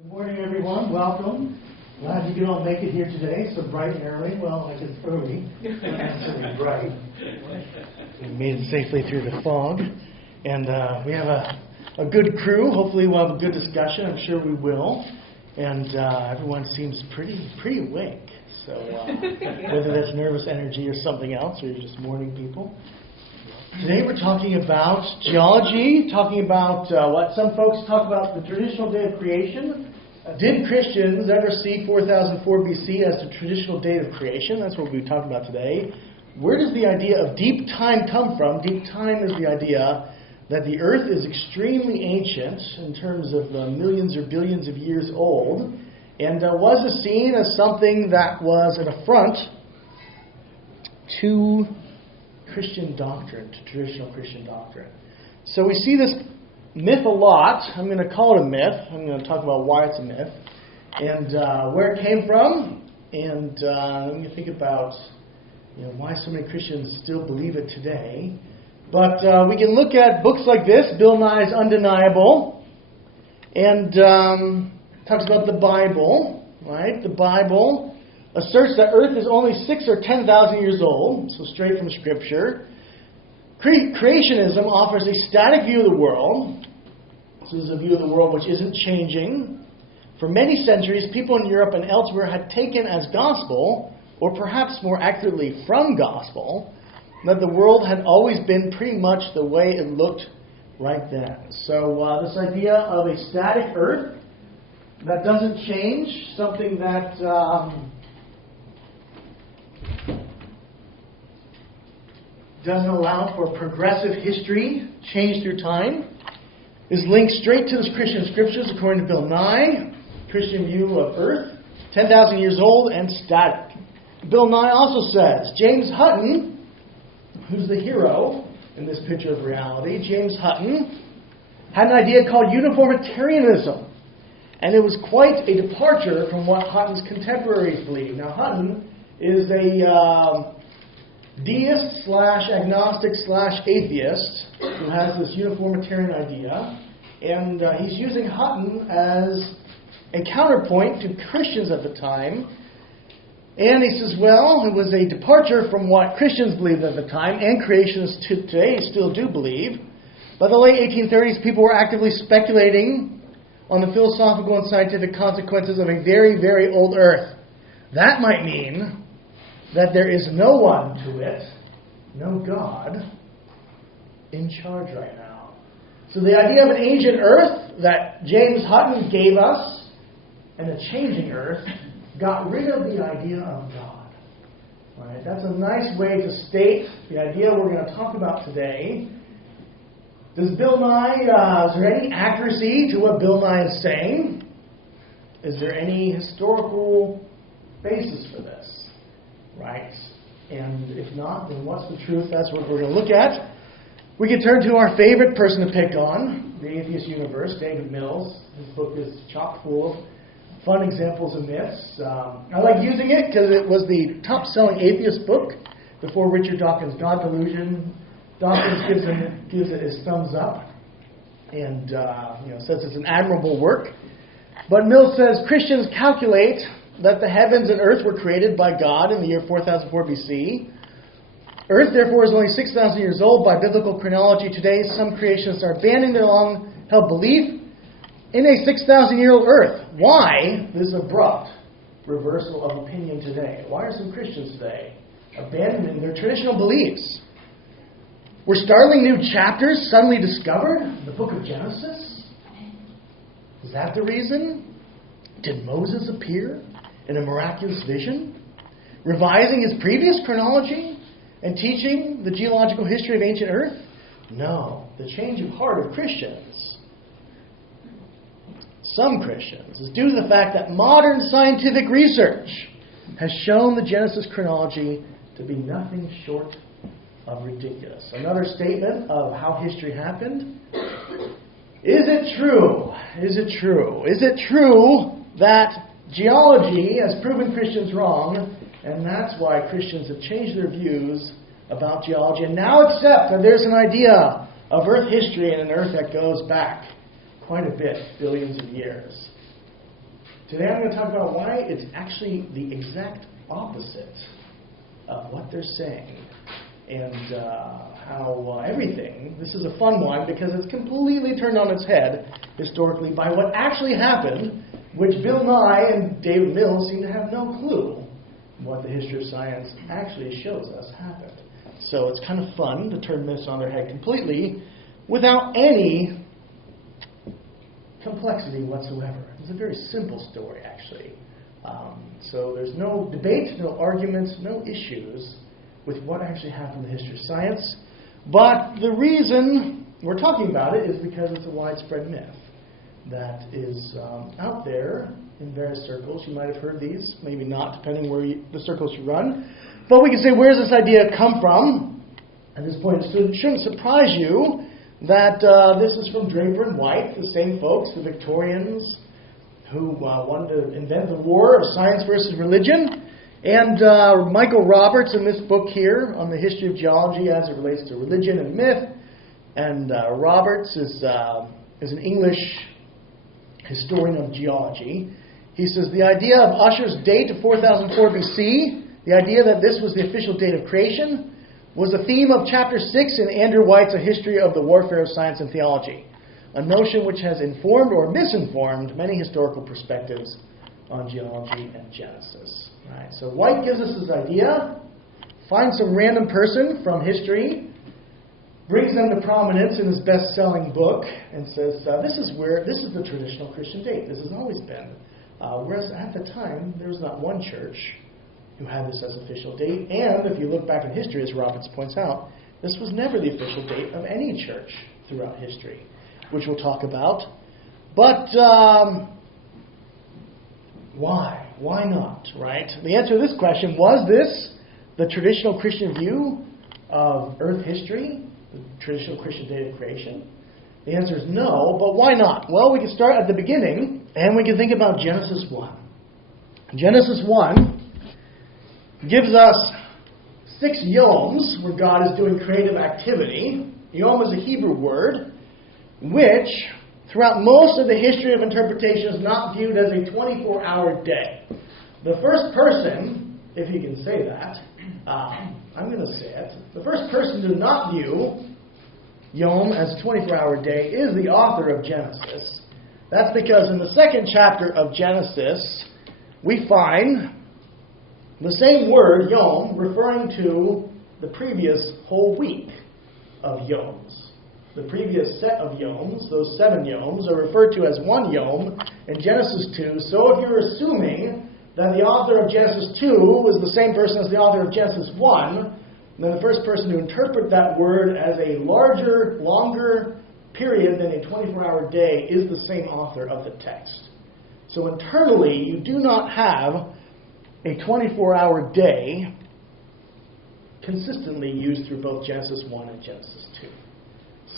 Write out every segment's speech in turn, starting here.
Good morning, everyone. Welcome. Glad you can all make it here today, so bright and early. Well, I guess early, not necessarily bright. We made it safely through the fog, and we have a good crew. Hopefully, we'll have a good discussion. I'm sure we will. And everyone seems pretty awake. So whether that's nervous energy or something else, or you're just morning people. Today we're talking about geology, talking about what some folks talk about the traditional day of creation. Did Christians ever see 4004 BC as the traditional date of creation? That's what we'll be talking about today. Where does the idea of deep time come from? Deep time is the idea that the earth is extremely ancient in terms of millions or billions of years old, and was seen as something that was an affront to Christian doctrine, to traditional Christian doctrine. So we see this myth a lot. I'm going to call it a myth. I'm going to talk about why it's a myth and where it came from, and I'm going to think about why so many Christians still believe it today. But we can look at books like this, Bill Nye's Undeniable, and talks about the Bible, right? The Bible asserts that Earth is only 6,000 or 10,000 years old, so straight from Scripture. Creationism offers a static view of the world. This is a view of the world which isn't changing. For many centuries, people in Europe and elsewhere had taken as gospel, or perhaps more accurately from gospel, that the world had always been pretty much the way it looked right then. So this idea of a static Earth that doesn't change, something that doesn't allow for progressive history, change through time, is linked straight to the Christian scriptures according to Bill Nye. Christian view of Earth, 10,000 years old and static. Bill Nye also says, James Hutton, who's the hero in this picture of reality, James Hutton had an idea called uniformitarianism. And it was quite a departure from what Hutton's contemporaries believed. Now, Hutton is a deist / agnostic / atheist who has this uniformitarian idea, and he's using Hutton as a counterpoint to Christians at the time. And he says, well, it was a departure from what Christians believed at the time, and creationists today still do believe. By the late 1830s, people were actively speculating on the philosophical and scientific consequences of a very, very old Earth. That might mean that there is no one to it, no God, in charge right now. So the idea of an ancient Earth that James Hutton gave us, and a changing Earth, got rid of the idea of God. All right, that's a nice way to state the idea we're going to talk about today. Does Bill Nye, is there any accuracy to what Bill Nye is saying? Is there any historical basis for this? Right? And if not, then what's the truth? That's what we're going to look at. We can turn to our favorite person to pick on, the atheist universe, David Mills. His book is chock full of fun examples of myths. I like using it because it was the top-selling atheist book before Richard Dawkins' God Delusion. Dawkins gives it his thumbs up and says it's an admirable work. But Mills says Christians calculate that the heavens and earth were created by God in the year 4004 BC. Earth, therefore, is only 6,000 years old by biblical chronology. Today, some creationists are abandoning their long-held belief in a 6,000-year-old Earth. Why this abrupt reversal of opinion today? Why are some Christians today abandoning their traditional beliefs? Were startling new chapters suddenly discovered in the book of Genesis? Is that the reason? Did Moses appear in a miraculous vision, revising his previous chronology and teaching the geological history of ancient Earth? No. The change of heart of Christians, some Christians, is due to the fact that modern scientific research has shown the Genesis chronology to be nothing short of ridiculous. Another statement of how history happened. Is it true? Is it true? Is it true that geology has proven Christians wrong, and that's why Christians have changed their views about geology and now accept that there's an idea of Earth history and an Earth that goes back quite a bit, billions of years? Today I'm going to talk about why it's actually the exact opposite of what they're saying. And how everything, this is a fun one because it's completely turned on its head historically by what actually happened, which Bill Nye and David Mills seem to have no clue what the history of science actually shows us happened. So it's kind of fun to turn this on their head completely without any complexity whatsoever. It's a very simple story, actually. So there's no debate, no arguments, no issues with what actually happened in the history of science. But the reason we're talking about it is because it's a widespread myth that is out there in various circles. You might have heard these, maybe not, depending where the circles you run. But we can say, where does this idea come from? At this point, it shouldn't surprise you that this is from Draper and White, the same folks, the Victorians, who wanted to invent the war of science versus religion. And Michael Roberts in this book here on the history of geology as it relates to religion and myth. And Roberts is an English historian of geology. He says the idea of Ussher's date of 4004 BC, the idea that this was the official date of creation, was the theme of chapter 6 in Andrew White's A History of the Warfare of Science and Theology, a notion which has informed or misinformed many historical perspectives on geology and Genesis. Right, so White gives us this idea, finds some random person from history, brings them to prominence in his best-selling book, and says, this is the traditional Christian date. This has always been. Whereas at the time, there was not one church who had this as official date. And if you look back in history, as Roberts points out, this was never the official date of any church throughout history, which we'll talk about. But why? Why not, right? The answer to this question, was this the traditional Christian view of Earth history, the traditional Christian date of creation? The answer is no, but why not? Well, we can start at the beginning, and we can think about Genesis 1. Genesis 1 gives us 6 yoms, where God is doing creative activity. Yom is a Hebrew word, which throughout most of the history of interpretation is not viewed as a 24-hour day. The first person, if you can say that, I'm going to say it, the first person to not view Yom as a 24-hour day is the author of Genesis. That's because in the second chapter of Genesis, we find the same word, Yom, referring to the previous whole week of Yoms. The previous set of yoms, those 7 yoms, are referred to as one yom in Genesis 2. So if you're assuming that the author of Genesis 2 was the same person as the author of Genesis 1, then the first person to interpret that word as a larger, longer period than a 24-hour day is the same author of the text. So internally, you do not have a 24-hour day consistently used through both Genesis 1 and Genesis 2.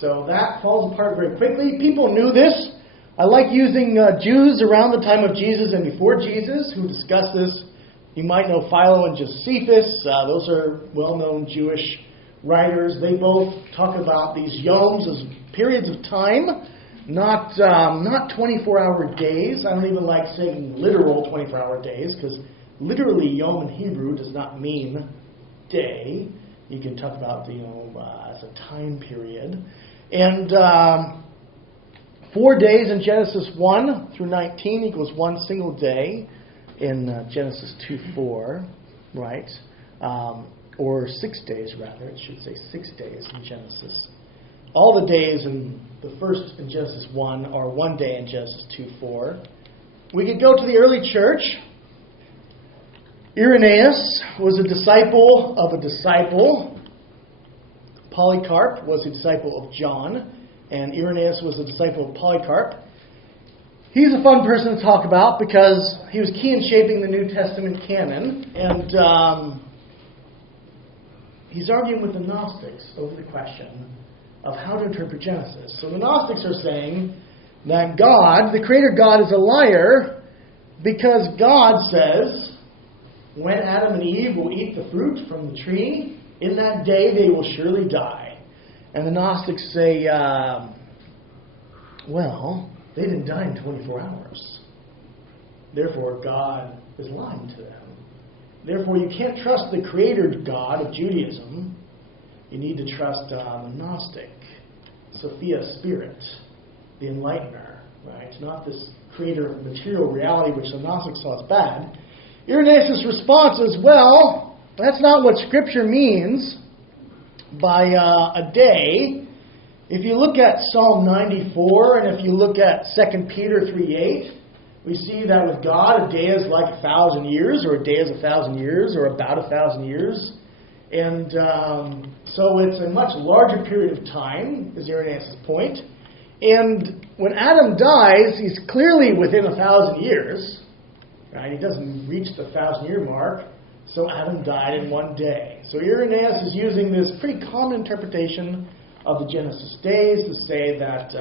So that falls apart very quickly. People knew this. I like using Jews around the time of Jesus and before Jesus who discuss this. You might know Philo and Josephus. Those are well-known Jewish writers. They both talk about these yoms as periods of time, not 24-hour days. I don't even like saying literal 24-hour days because literally yom in Hebrew does not mean day. You can talk about the yom as a time period. And 4 days in Genesis 1 through 19 equals one single day in Genesis 2:4, right? Or 6 days, rather. It should say 6 days in Genesis. All the days in the first in Genesis 1 are 1 day in Genesis 2:4. We could go to the early church. Irenaeus was a disciple of a disciple. Polycarp was a disciple of John, and Irenaeus was a disciple of Polycarp. He's a fun person to talk about because he was key in shaping the New Testament canon, and he's arguing with the Gnostics over the question of how to interpret Genesis. So the Gnostics are saying that God, the Creator God, is a liar because God says, when Adam and Eve will eat the fruit from the tree, in that day they will surely die. And the Gnostics say, well, they didn't die in 24 hours. Therefore, God is lying to them. Therefore, you can't trust the creator God of Judaism. You need to trust the Gnostic, Sophia spirit, the enlightener, right? Not this creator of material reality, which the Gnostics saw as bad. Irenaeus' response is, well, that's not what Scripture means by a day. If you look at Psalm 94, and if you look at 2 Peter 3:8, we see that with God, a day is like 1,000 years, or a day is 1,000 years, or about 1,000 years. And so it's a much larger period of time, is Irenaeus' point. And when Adam dies, he's clearly within 1,000 years. Right? He doesn't reach the 1,000-year mark. So Adam died in one day. So Irenaeus is using this pretty common interpretation of the Genesis days to say that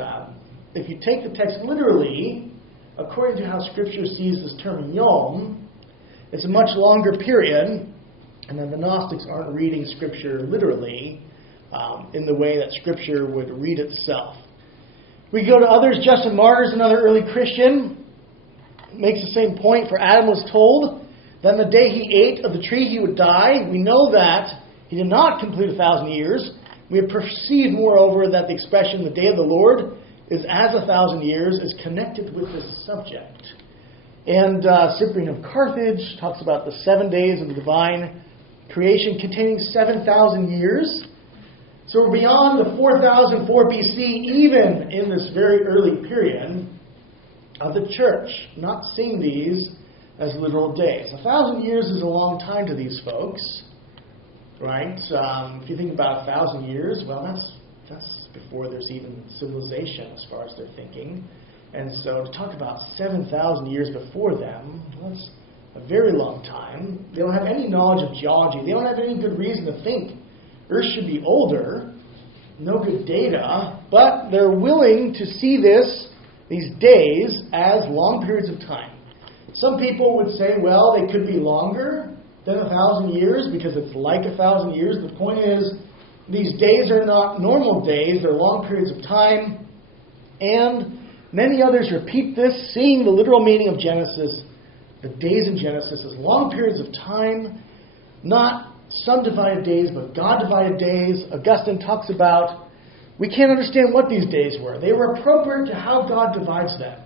if you take the text literally, according to how Scripture sees this term yom, it's a much longer period, and then the Gnostics aren't reading Scripture literally in the way that Scripture would read itself. We go to others. Justin Martyr's another early Christian, makes the same point. For Adam was told that the day he ate of the tree he would die. We know that he did not complete 1,000 years. We have perceived, moreover, that the expression, the day of the Lord, is as 1,000 years, is connected with this subject. And Cyprian of Carthage talks about the 7 days of the divine creation containing 7,000 years. So we're beyond the 4004 BC, even in this very early period of the church, not seeing these as literal days. 1,000 years is a long time to these folks, right? If you think about 1,000 years, well, that's before there's even civilization as far as they're thinking. And so to talk about 7,000 years before them, well, that's a very long time. They don't have any knowledge of geology. They don't have any good reason to think Earth should be older. No good data. But they're willing to see these days as long periods of time. Some people would say, well, they could be longer than 1,000 years because it's like 1,000 years. The point is, these days are not normal days. They're long periods of time. And many others repeat this, seeing the literal meaning of Genesis. The days in Genesis as long periods of time, not subdivided days, but God-divided days. Augustine talks about, we can't understand what these days were. They were appropriate to how God divides them.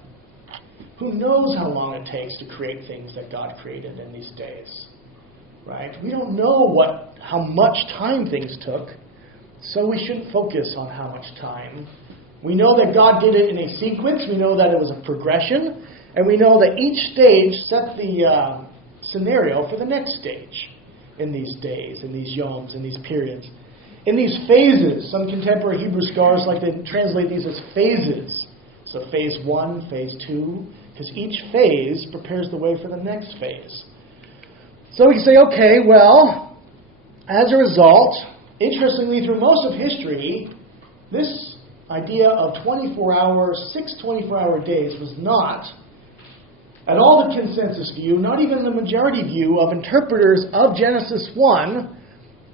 Who knows how long it takes to create things that God created in these days? Right? We don't know how much time things took, so we shouldn't focus on how much time. We know that God did it in a sequence. We know that it was a progression. And we know that each stage set the scenario for the next stage in these days, in these yoms, in these periods. In these phases, some contemporary Hebrew scholars like to translate these as phases. So phase 1, phase 2, because each phase prepares the way for the next phase. So we can say, okay, well, as a result, interestingly, through most of history, this idea of 6 24-hour days was not at all the consensus view, not even the majority view of interpreters of Genesis 1.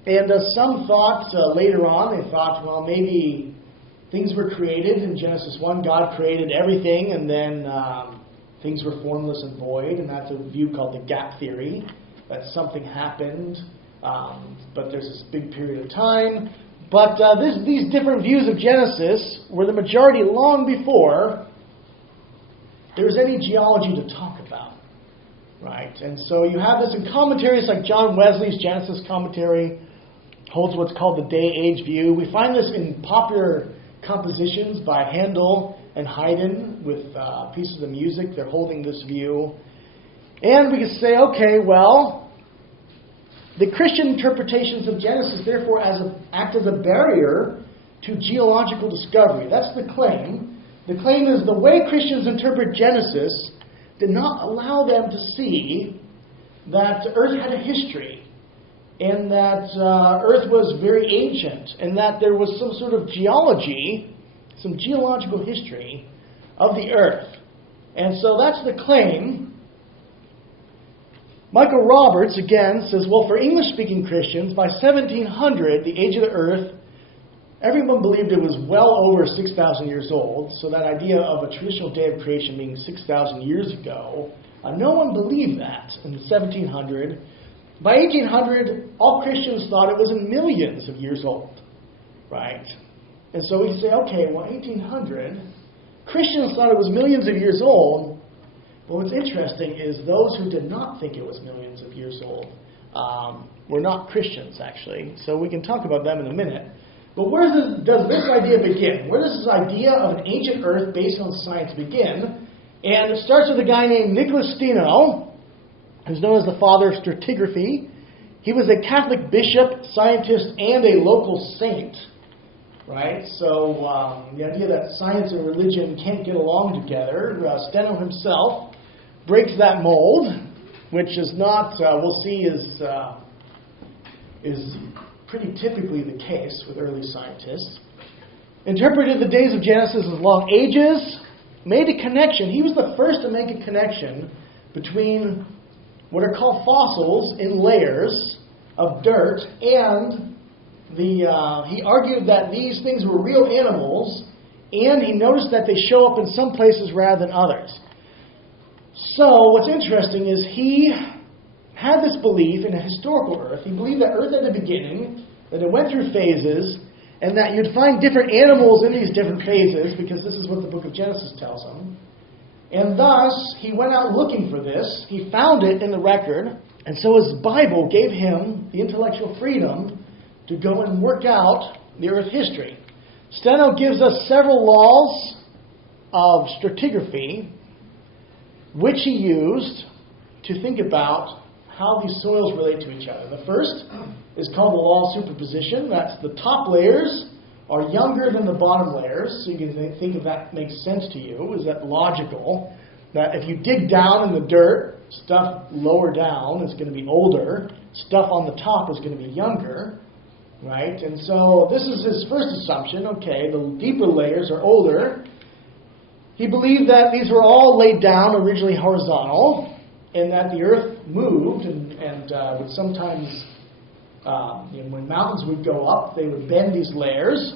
And some thought later on, they thought, well, maybe things were created in Genesis 1. God created everything, and then things were formless and void. And that's a view called the gap theory, that something happened, but there's this big period of time. But these different views of Genesis were the majority long before there was any geology to talk about, right? And so you have this in commentaries like John Wesley's Genesis commentary, holds what's called the day-age view. We find this in popular compositions by Handel and Haydn with pieces of music. They're holding this view. And we can say, okay, well, the Christian interpretations of Genesis, therefore, act as a barrier to geological discovery. That's the claim. The claim is the way Christians interpret Genesis did not allow them to see that Earth had a history, and that Earth was very ancient, and that there was some sort of geology, some geological history of the Earth. And so that's the claim. Michael Roberts, again, says, well, for English-speaking Christians, by 1700, the age of the Earth, everyone believed it was well over 6,000 years old. So that idea of a traditional day of creation being 6,000 years ago No one believed that in 1700. By 1800, all Christians thought it was millions of years old, right? And so we say, okay, well, 1800, Christians thought it was millions of years old. But what's interesting is those who did not think it was millions of years old were not Christians, actually. So we can talk about them in a minute. But where does this idea begin? Where does this idea of an ancient Earth based on science begin? And it starts with a guy named Nicholas Steno, who's known as the father of stratigraphy. He was a Catholic bishop, scientist, and a local saint. Right? So the idea that science and religion can't get along together, Steno himself breaks that mold, which is not, we'll see, is pretty typically the case with early scientists. Interpreted the days of Genesis as long ages, made a connection. He was the first to make a connection between what are called fossils in layers of dirt and he argued that these things were real animals, and he noticed that they show up in some places rather than others. So what's interesting is he had this belief in a historical Earth. He believed that Earth had a beginning, that it went through phases, and that you'd find different animals in these different phases, because this is what the book of Genesis tells him. And thus, he went out looking for this. He found it in the record, and so his Bible gave him the intellectual freedom to go and work out the Earth history. Steno gives us several laws of stratigraphy, which he used to think about how these soils relate to each other. The first is called the law of superposition. That's the top layers are younger than the bottom layers. So you can think if that makes sense to you. Is that logical? That if you dig down in the dirt, stuff lower down is going to be older. Stuff on the top is going to be younger. Right? And so this is his first assumption. Okay, the deeper layers are older. He believed that these were all laid down originally horizontal, and that the earth moved and would sometimes, when mountains would go up, they would bend these layers,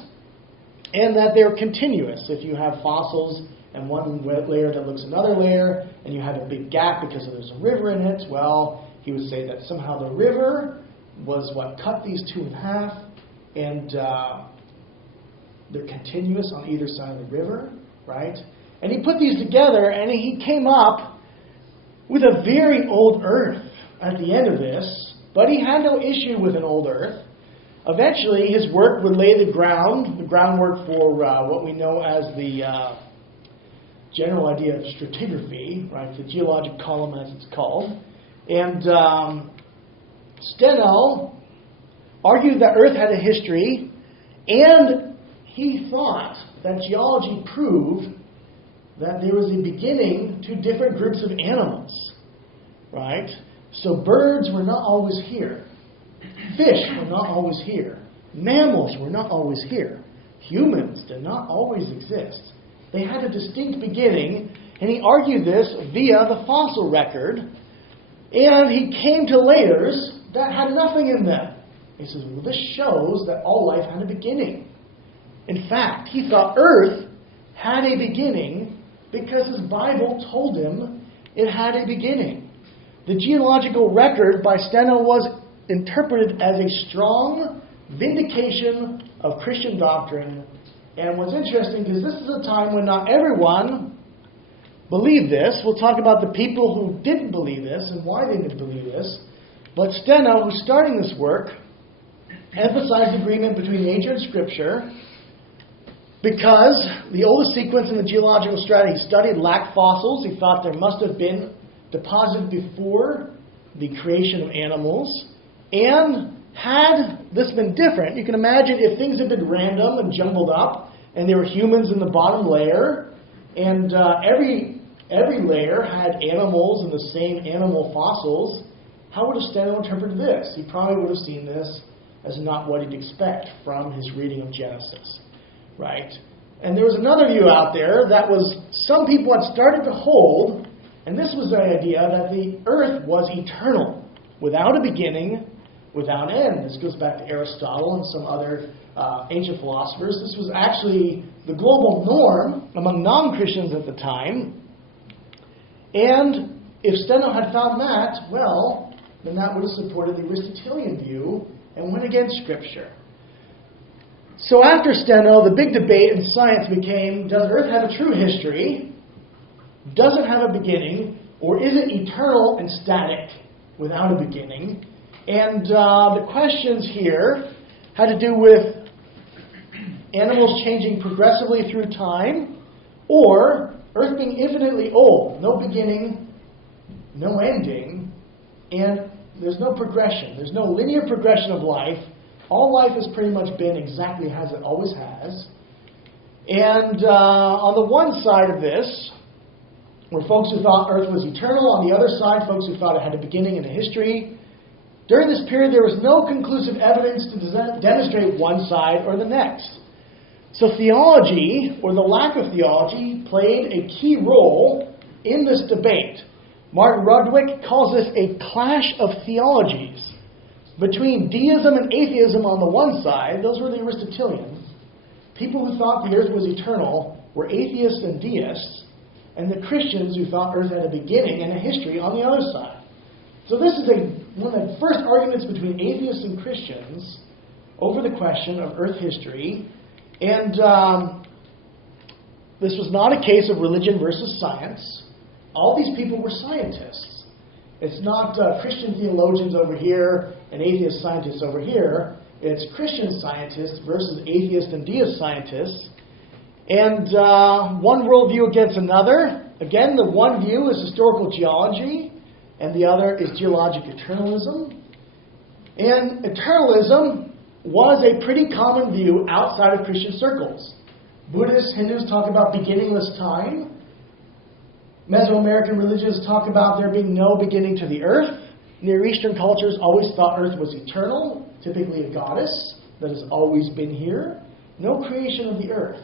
and that they were continuous. If you have fossils and one layer that looks another layer, and you have a big gap because there's a river in it, well, he would say that somehow the river was what cut these two in half, and they're continuous on either side of the river, right? And he put these together, and he came up with a very old Earth at the end of this, but he had no issue with an old Earth. Eventually, his work would lay the groundwork for what we know as the general idea of stratigraphy, right? The geologic column, as it's called. And Steno argued that Earth had a history, and he thought that geology proved that there was a beginning to different groups of animals, right? So birds were not always here. Fish were not always here. Mammals were not always here. Humans did not always exist. They had a distinct beginning, and he argued this via the fossil record, and he came to layers that had nothing in them. He says, well, this shows that all life had a beginning. In fact, he thought Earth had a beginning because his Bible told him it had a beginning. The geological record by Steno was interpreted as a strong vindication of Christian doctrine. And what's interesting is this is a time when not everyone believed this. We'll talk about the people who didn't believe this and why they didn't believe this. But Steno, who's starting this work, emphasized agreement between nature and Scripture because the oldest sequence in the geological strata he studied lacked fossils. He thought there must have been deposited before the creation of animals. And had this been different, you can imagine if things had been random and jumbled up, and there were humans in the bottom layer, and every layer had animals and the same animal fossils, how would Steno interpret this? He probably would have seen this as not what he'd expect from his reading of Genesis, right? And there was another view out there that was some people had started to hold, and this was the idea that the earth was eternal, without a beginning, without end. This goes back to Aristotle and some other ancient philosophers. This was actually the global norm among non-Christians at the time. And if Steno had found that, well, then that would have supported the Aristotelian view and went against Scripture. So after Steno, the big debate in science became, does Earth have a true history? Does it have a beginning? Or is it eternal and static without a beginning? And the questions here had to do with animals changing progressively through time, or Earth being infinitely old, no beginning, no ending, and there's no progression. There's no linear progression of life. All life has pretty much been exactly as it always has. And on the one side of this were folks who thought Earth was eternal. On the other side, folks who thought it had a beginning and a history. During this period, there was no conclusive evidence to demonstrate one side or the next. So theology, or the lack of theology, played a key role in this debate. Martin Rudwick calls this a clash of theologies. Between deism and atheism on the one side, those were the Aristotelians. People who thought the earth was eternal were atheists and deists, and the Christians who thought earth had a beginning and a history on the other side. So this is one of the first arguments between atheists and Christians over the question of earth history. And this was not a case of religion versus science. All these people were scientists. It's not Christian theologians over here and atheist scientists over here. It's Christian scientists versus atheist and deist scientists. And one worldview against another. Again, the one view is historical geology, and the other is geologic eternalism. And eternalism was a pretty common view outside of Christian circles. Buddhists, Hindus talk about beginningless time. Mesoamerican religions talk about there being no beginning to the earth. Near Eastern cultures always thought earth was eternal, typically a goddess that has always been here. No creation of the earth,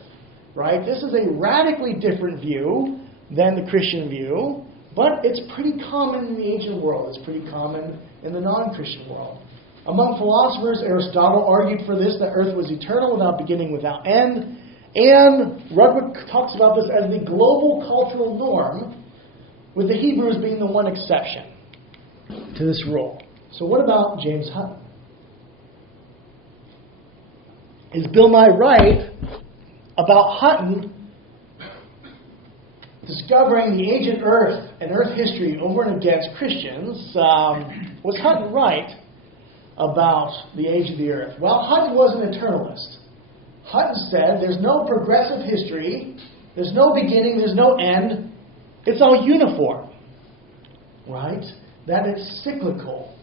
right? This is a radically different view than the Christian view, but it's pretty common in the ancient world. It's pretty common in the non-Christian world. Among philosophers, Aristotle argued for this, that earth was eternal, without beginning, without end. And Rudwick talks about this as the global cultural norm, with the Hebrews being the one exception to this rule. So what about James Hutton? Is Bill Nye right about Hutton discovering the ancient earth and earth history over and against Christians? Was Hutton right about the age of the earth? Well, Hutton was an eternalist. Hutton said there's no progressive history, there's no beginning, there's no end, it's all uniform, right? That it's cyclical.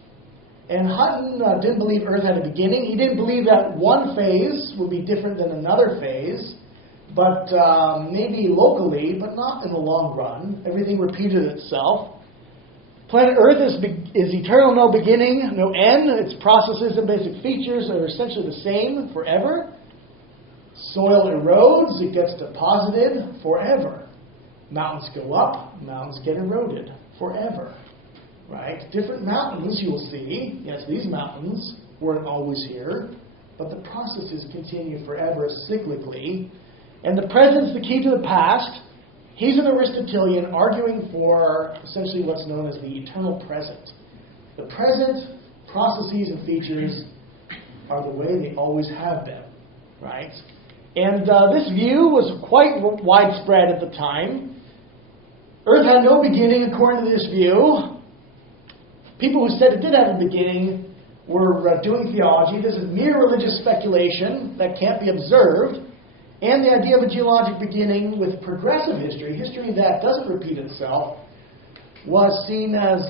And Hutton didn't believe Earth had a beginning. He didn't believe that one phase would be different than another phase, but maybe locally, but not in the long run. Everything repeated itself. Planet Earth is eternal, no beginning, no end. Its processes and basic features are essentially the same forever. Soil erodes, it gets deposited forever. Mountains go up, mountains get eroded forever. Right? Different mountains you will see. Yes, these mountains weren't always here, but the processes continue forever cyclically. And the present's the key to the past. He's an Aristotelian arguing for essentially what's known as the eternal present. The present processes and features are the way they always have been. Right? And this view was quite widespread at the time. Earth had no beginning according to this view. People who said it did have a beginning were doing theology. This is mere religious speculation that can't be observed. And the idea of a geologic beginning with progressive history, history that doesn't repeat itself, was seen as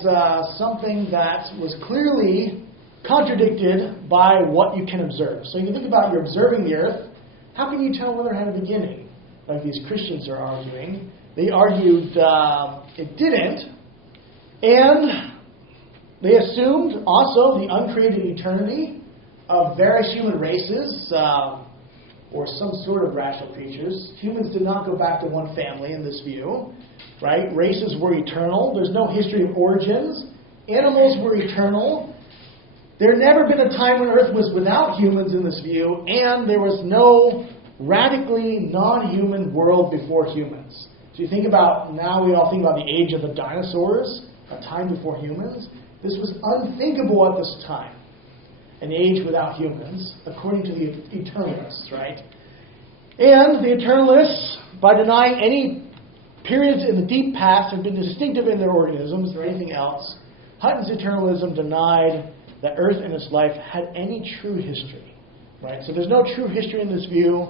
something that was clearly contradicted by what you can observe. So you think about you're observing the earth. How can you tell whether it had a beginning? Like these Christians are arguing. They argued it didn't. And they assumed also the uncreated eternity of various human races or some sort of rational creatures. Humans did not go back to one family in this view. Right? Races were eternal. There's no history of origins. Animals were eternal. There had never been a time when Earth was without humans in this view, and there was no radically non-human world before humans. So you think about, now we all think about the age of the dinosaurs. a time before humans. This was unthinkable at this time. An age without humans, according to the eternalists, right? And the eternalists, by denying any periods in the deep past have been distinctive in their organisms or anything else, Hutton's eternalism denied that Earth and its life had any true history, right? So there's no true history in this view.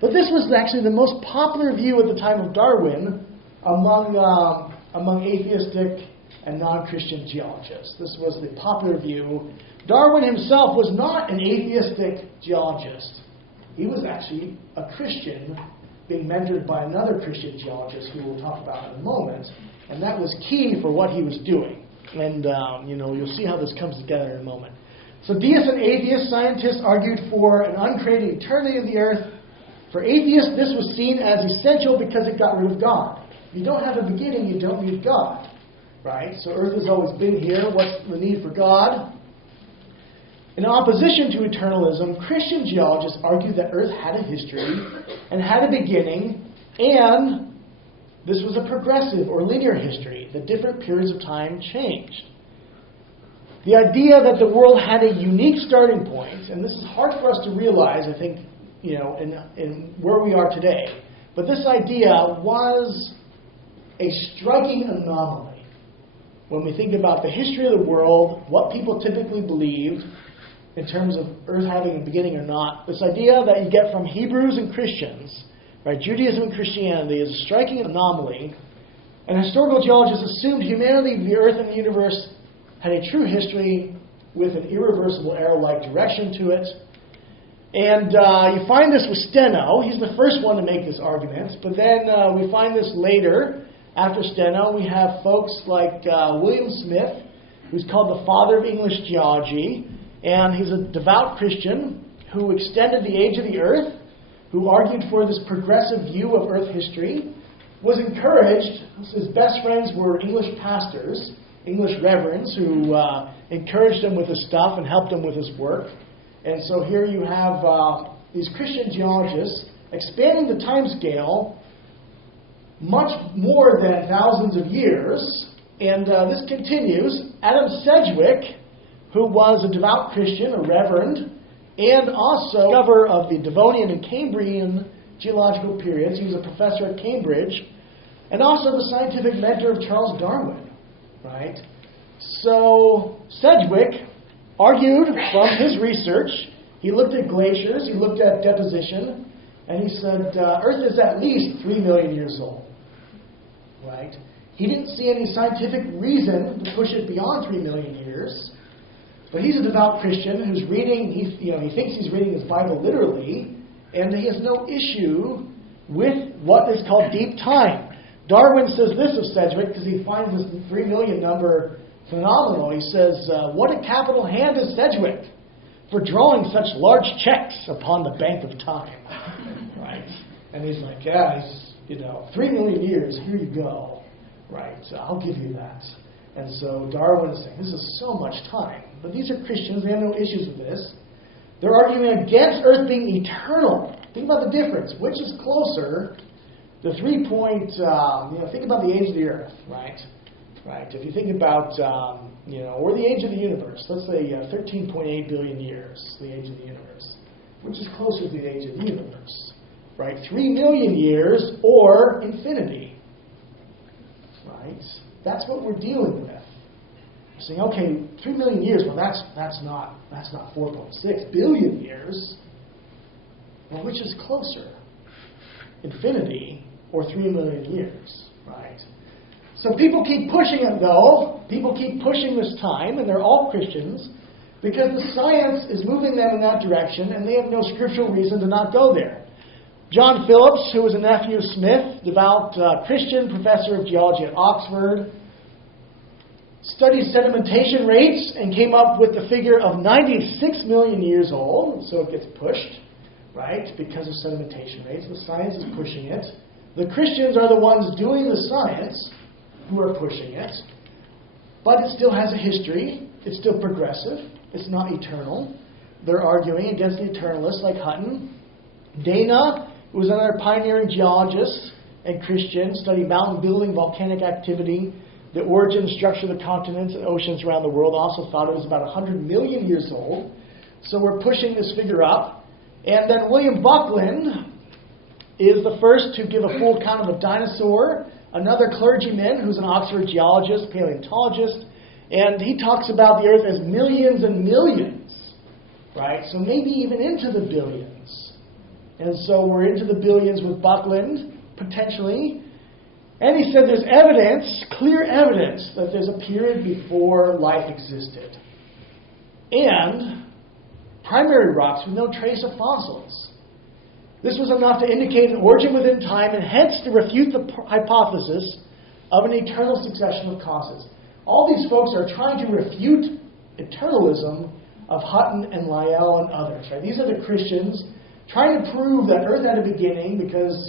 But this was actually the most popular view at the time of Darwin among atheistic and non-Christian geologists. This was the popular view. Darwin himself was not an atheistic geologist. He was actually a Christian being mentored by another Christian geologist who we'll talk about in a moment. And that was key for what he was doing. And, you'll see how this comes together in a moment. So deists and atheist scientists argued for an uncreated eternity of the earth. For atheists, this was seen as essential because it got rid of God. If you don't have a beginning, you don't need God. Right? So earth has always been here. What's the need for God? In opposition to eternalism, Christian geologists argued that earth had a history and had a beginning, and this was a progressive or linear history, that different periods of time changed. The idea that the world had a unique starting point, and this is hard for us to realize, I think, in where we are today, but this idea was a striking anomaly. When we think about the history of the world, what people typically believed in terms of earth having a beginning or not, this idea that you get from Hebrews and Christians, right, Judaism and Christianity, is a striking anomaly. And historical geologists assumed humanity, the earth, and the universe had a true history with an irreversible arrow-like direction to it. And you find this with Steno. He's the first one to make this argument. But then we find this later. After Steno, we have folks like William Smith, who's called the father of English geology. And he's a devout Christian who extended the age of the earth, who argued for this progressive view of earth history, was encouraged. His best friends were English pastors, English reverends, who encouraged him with his stuff and helped him with his work. And so here you have these Christian geologists expanding the time scale much more than thousands of years. And this continues. Adam Sedgwick, who was a devout Christian, a reverend, and also discoverer of the Devonian and Cambrian geological periods. He was a professor at Cambridge, and also the scientific mentor of Charles Darwin. Right? So Sedgwick argued from his research. He looked at glaciers, he looked at deposition, and he said, Earth is at least 3 million years old. Right? He didn't see any scientific reason to push it beyond 3 million years. But he's a devout Christian who's reading, he thinks he's reading his Bible literally, and he has no issue with what is called deep time. Darwin says this of Sedgwick because he finds this 3 million number phenomenal. He says, what a capital hand is Sedgwick for drawing such large checks upon the bank of time. Right? And he's like, 3 million years, here you go. Right? So I'll give you that. And so Darwin is saying, this is so much time. But these are Christians, they have no issues with this. They're arguing against Earth being eternal. Think about the difference. Which is closer? The 3 point, think about the age of the Earth, right? Right. If you think about, or the age of the universe, let's say 13.8 billion years, the age of the universe. Which is closer to the age of the universe? Right? 3 million years or infinity. Right? That's what we're dealing with. We're saying, okay, 3 million years, well, that's not 4.6 billion years. Well, which is closer? Infinity or 3 million years, right? So people keep pushing it, though. People keep pushing this time, and they're all Christians, because the science is moving them in that direction, and they have no scriptural reason to not go there. John Phillips, who was a nephew of Smith, devout Christian, professor of geology at Oxford, studied sedimentation rates and came up with the figure of 96 million years old. So it gets pushed, right, because of sedimentation rates. The science is pushing it. The Christians are the ones doing the science who are pushing it. But it still has a history. It's still progressive. It's not eternal. They're arguing against the eternalists like Hutton. Dana, who was another pioneering geologist and Christian, studied mountain building, volcanic activity, the origin and structure of the continents and oceans around the world also thought it was about 100 million years old. So we're pushing this figure up. And then William Buckland is the first to give a full account of a dinosaur. Another clergyman who's an Oxford geologist, paleontologist, and he talks about the Earth as millions and millions, right? So maybe even into the billions. And so we're into the billions with Buckland, potentially. And he said there's evidence, clear evidence, that there's a period before life existed. And primary rocks with no trace of fossils. This was enough to indicate an origin within time and hence to refute the hypothesis of an eternal succession of causes. All these folks are trying to refute eternalism of Hutton and Lyell and others. Right? These are the Christians trying to prove that Earth had a beginning because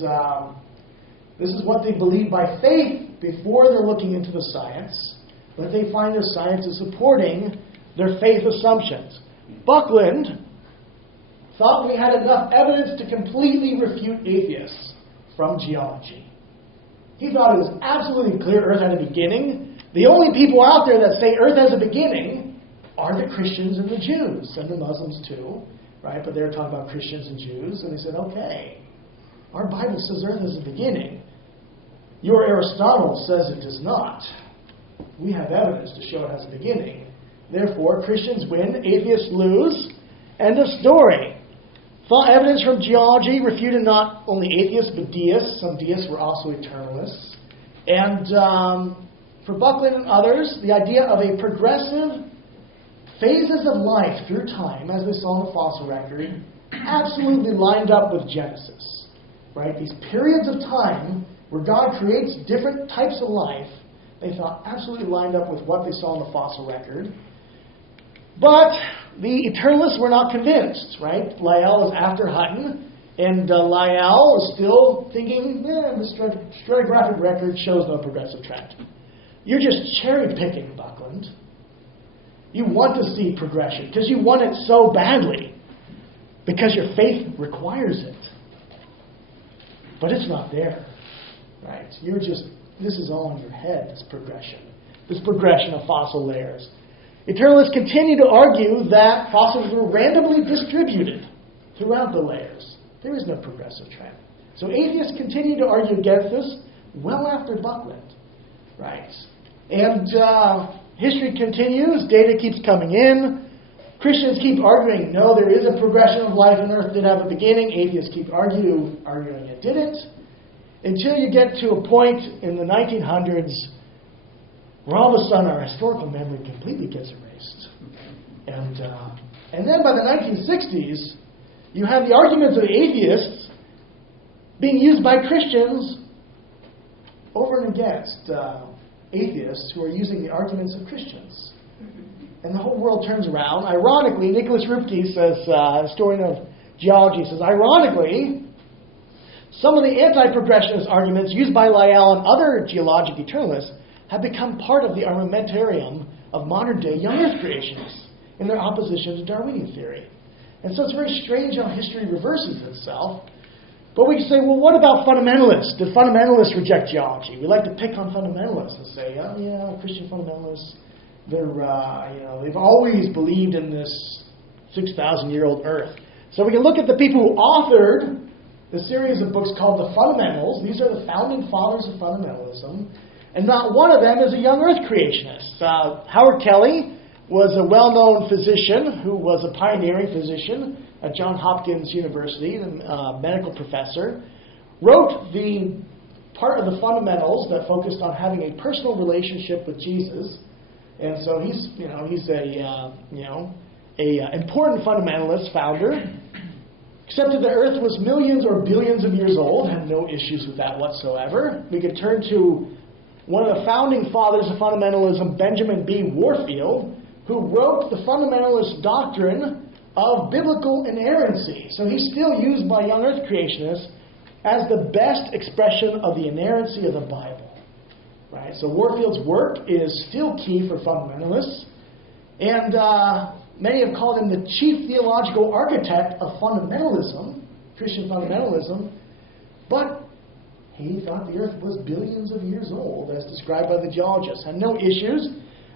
this is what they believe by faith before they're looking into the science. But they find their science is supporting their faith assumptions. Buckland thought we had enough evidence to completely refute atheists from geology. He thought it was absolutely clear Earth had a beginning. The only people out there that say Earth has a beginning are the Christians and the Jews, and the Muslims too, right? But they're talking about Christians and Jews, and they said, okay, our Bible says Earth has a beginning. Your Aristotle says it does not. We have evidence to show it has a beginning. Therefore, Christians win, atheists lose. End of story. Thought evidence from geology refuted not only atheists, but deists. Some deists were also eternalists. And for Buckland and others, the idea of a progressive phases of life through time, as they saw in the fossil record, absolutely lined up with Genesis. Right? These periods of time where God creates different types of life, they thought absolutely lined up with what they saw in the fossil record. But the eternalists were not convinced, right? Lyell is after Hutton, and Lyell is still thinking, the stratigraphic record shows no progressive trend. You're just cherry-picking, Buckland. You want to see progression, because you want it so badly, because your faith requires it. But it's not there, right? This is all in your head, this progression of fossil layers. Eternalists continue to argue that fossils were randomly distributed throughout the layers. There is no progressive trend. So atheists continue to argue against this well after Buckland. Right? And history continues. Data keeps coming in. Christians keep arguing, no, there is a progression of life on Earth did have a beginning. Atheists keep arguing it didn't. Until you get to a point in the 1900s where all of a sudden our historical memory completely gets erased. And then by the 1960s, you have the arguments of atheists being used by Christians over and against atheists who are using the arguments of Christians. And the whole world turns around. Ironically, Nicholas Rupke says, historian of geology, says, ironically, some of the anti-progressionist arguments used by Lyell and other geologic eternalists have become part of the armamentarium of modern-day young Earth creationists in their opposition to Darwinian theory. And so it's very strange how history reverses itself. But we can say, well, what about fundamentalists? Do fundamentalists reject geology? We like to pick on fundamentalists and say, oh, yeah, Christian fundamentalists, they've always believed in this 6,000-year-old Earth. So we can look at the people who authored the series of books called The Fundamentals. These are the founding fathers of fundamentalism. And not one of them is a young Earth creationist. Howard Kelly was a well-known physician who was a pioneering physician at Johns Hopkins University, a medical professor, wrote the part of the fundamentals that focused on having a personal relationship with Jesus. And so he's a important fundamentalist founder. Accepted that Earth was millions or billions of years old, had no issues with that whatsoever. We could turn to one of the founding fathers of fundamentalism, Benjamin B. Warfield, who wrote the fundamentalist doctrine of biblical inerrancy. So he's still used by young Earth creationists as the best expression of the inerrancy of the Bible. Right? So Warfield's work is still key for fundamentalists. And many have called him the chief theological architect of fundamentalism, Christian fundamentalism. But He thought the earth was billions of years old, as described by the geologists. Had no issues.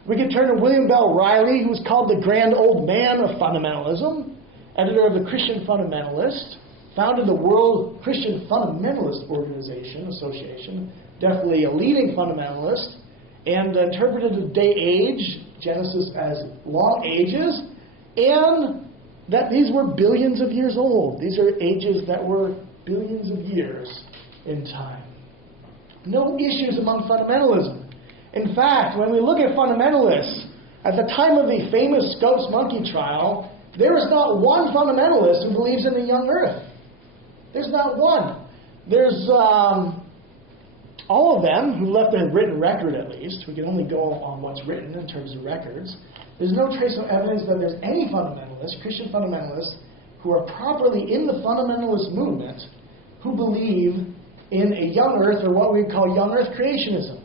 We could turn to William Bell Riley, who was called the grand old man of fundamentalism, editor of the Christian Fundamentalist, founded the World Christian Fundamentalist Association, definitely a leading fundamentalist, and interpreted the day age, Genesis, as long ages, and that these were billions of years old. These are ages that were billions of years in time. No issues among fundamentalism. In fact, when we look at fundamentalists, at the time of the famous Scopes monkey trial, there is not one fundamentalist who believes in the young earth. There's not one. There's all of them who left a written record, at least. We can only go on what's written in terms of records. There's no trace of evidence that there's any fundamentalists, Christian fundamentalists, who are properly in the fundamentalist movement who believe in a young earth, or what we call young earth creationism.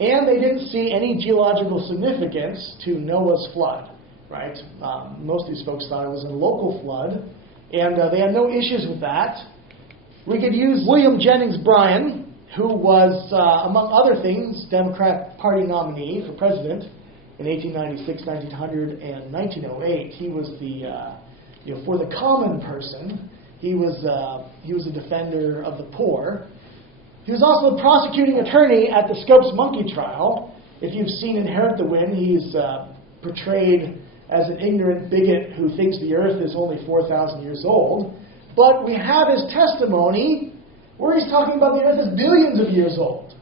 And they didn't see any geological significance to Noah's flood, right? Most of these folks thought it was a local flood, and they had no issues with that. We could use William Jennings Bryan, who was, among other things, Democrat Party nominee for president in 1896, 1900, and 1908. He was the, for the common person, he was a defender of the poor. He was also the prosecuting attorney at the Scopes monkey trial. If you've seen Inherit the Wind, he's portrayed as an ignorant bigot who thinks the earth is only 4,000 years old. But we have his testimony where he's talking about the earth as billions of years old.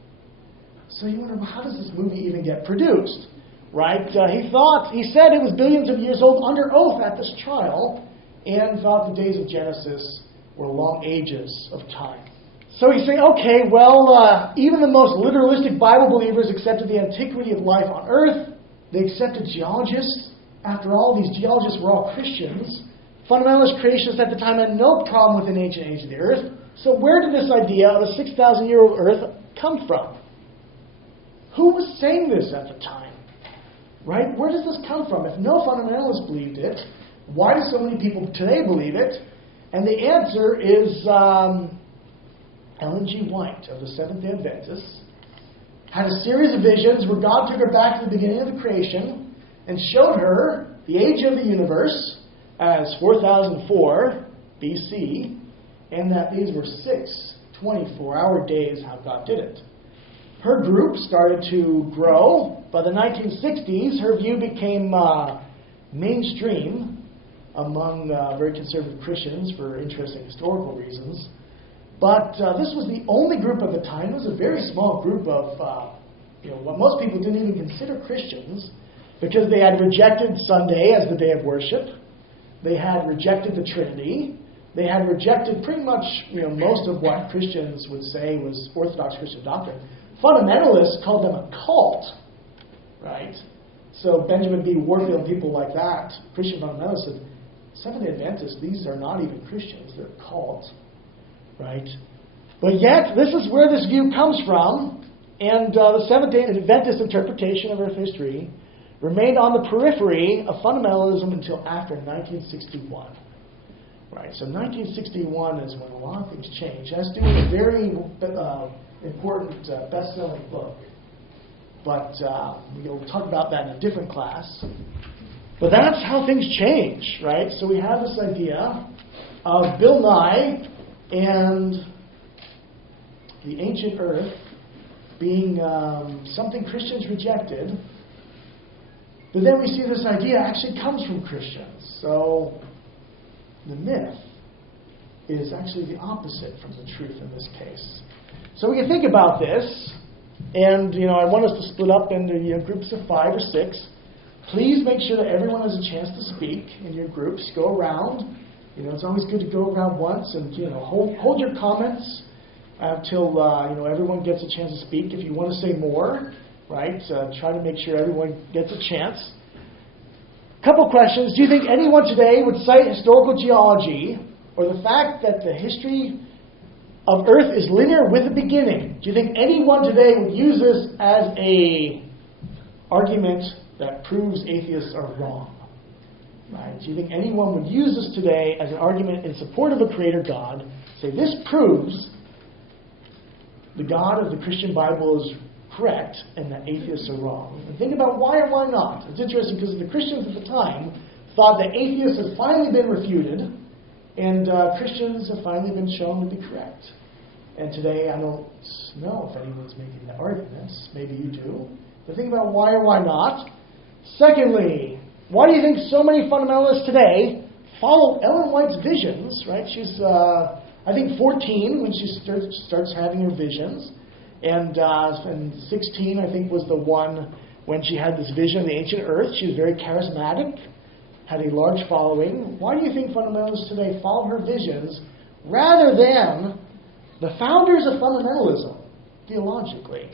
So you wonder, well, how does this movie even get produced? Right? He said it was billions of years old under oath at this trial, and thought the days of Genesis were long ages of time. So you say, okay, well, even the most literalistic Bible believers accepted the antiquity of life on earth. They accepted geologists. After all, these geologists were all Christians. Fundamentalist creationists at the time had no problem with an ancient age of the earth. So where did this idea of a 6,000-year-old earth come from? Who was saying this at the time? Right? Where does this come from? If no fundamentalists believed it, why do so many people today believe it? And the answer is Ellen G. White of the Seventh-day Adventists had a series of visions where God took her back to the beginning of the creation and showed her the age of the universe as 4004 BC, and that these were 6 24-hour days, how God did it. Her group started to grow. By the 1960s, her view became mainstream among very conservative Christians for interesting historical reasons. But this was the only group at the time. It was a very small group of, what most people didn't even consider Christians, because they had rejected Sunday as the day of worship. They had rejected the Trinity. They had rejected pretty much, most of what Christians would say was Orthodox Christian doctrine. Fundamentalists called them a cult, right? So Benjamin B. Warfield, people like that, Christian fundamentalists said, Seventh-day Adventists, these are not even Christians, they're a cult, right? But yet, this is where this view comes from, and the Seventh-day Adventist interpretation of Earth history remained on the periphery of fundamentalism until after 1961. Right, so 1961 is when a lot of things changed. It has to do with a very important best-selling book. But we'll talk about that in a different class. But that's how things change, right? So we have this idea of Bill Nye and the ancient earth being something Christians rejected. But then we see this idea actually comes from Christians. So the myth is actually the opposite from the truth in this case. So we can think about this, and I want us to split up into groups of 5 or 6. Please make sure that everyone has a chance to speak in your groups. Go around. It's always good to go around once and hold your comments until everyone gets a chance to speak. If you want to say more, right? Try to make sure everyone gets a chance. Couple questions. Do you think anyone today would cite historical geology or the fact that the history of Earth is linear with a beginning? Do you think anyone today would use this as a argument that proves atheists are wrong? Right? Do you think anyone would use this today as an argument in support of a creator God? Say, this proves the God of the Christian Bible is correct and that atheists are wrong. And think about why or why not. It's interesting because the Christians at the time thought that atheists had finally been refuted and Christians have finally been shown to be correct. And today I don't know if anyone's making that argument. Maybe you do. But think about why or why not. Secondly, why do you think so many fundamentalists today follow Ellen White's visions, right? She's, I think, 14 when she starts having her visions. And 16, I think, was the one when she had this vision of the ancient earth. She was very charismatic, had a large following. Why do you think fundamentalists today follow her visions rather than the founders of fundamentalism, theologically,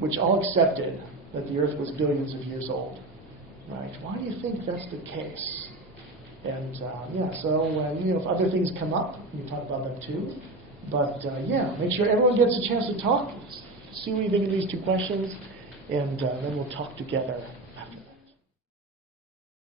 which all accepted that the earth was billions of years old? Right? Why do you think that's the case? And if other things come up, we can talk about them too. But make sure everyone gets a chance to talk. See what you think of these two questions, and then we'll talk together.